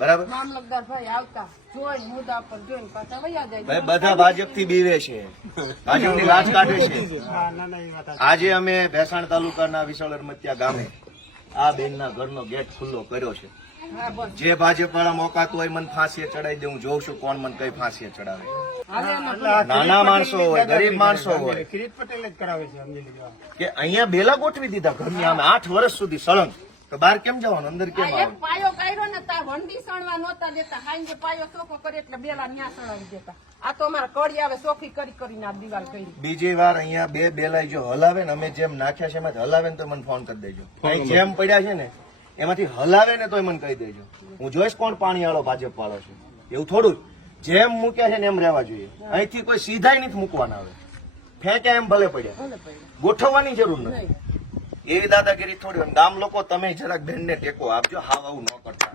બરાબર. મામલતદાર ભાઈ આવતા જોઈને મુદ્દા પર જોઈને પાછા વયા જાય. ભાઈ બધા ભાજપ થી બીવે છે, ભાજપની લાજ કાઢે છે. આજે અમે ભેસાણ તાલુકાના વિશાળ અરમત્યા ગામે આ બેનના ઘરનો ગેટ ખુલ્લો કર્યો છે. હા બસ જે ભાજપ વાળા મોકાતું હોય મને ફાંસીએ ચડાવી દે, હું જોઉં છું કોણ મને કઈ ફાંસીએ ચડાવે. હાલે એના નાના માણસો હોય, ગરીબ માણસો હોય કિરીટ પટેલ જ કરાવે છે સમજી લીધો. કે અહીંયા બેલા ગોઠવી દીધા ઘરની આમે 8 વર્ષ સુધી સળંગ, તો બહાર કેમ જવાનું, અંદર કેમ એક આવવાનું? પાયો કાઢ્યો ને તાર વંડી સણવા નહોતા દેતા, હાંજે પાયો ચોખ્ખો કરે એટલે બેલા ન્યા સણાવી દેતા. આ તો અમારા કડી આવે ચોખ્ખી કરીને આ દિવાલ કરી. બીજી વાર અહીંયા બે બેલાઈ જો હલાવે ને, અમે જેમ નાખ્યા છે એમાંથી હલાવે ને તો મને ફોન કરી દેજો. અહીં જેમ પડ્યા છે ને એમાંથી હલાવે ને તો મને કહી દેજો. હું જોઈશ કોણ પાણી વાળો ભાજપ વાળો છે. એવું થોડું જેમ મૂક્યા છે ને એમ રહેવા જોઈએ. અહીંથી કોઈ સીધાય નથી મૂકવાના. આવે ફેંક્યા એમ ભલે પડ્યા, ભલે પડ્યો. ગોઠવવાની જરૂર નથી. એવી દાદાગીરી થોડી હોય. ગામ લોકો તમે જરાક બેનને ટેકો આપજો, હાવ આવું ન કરતા.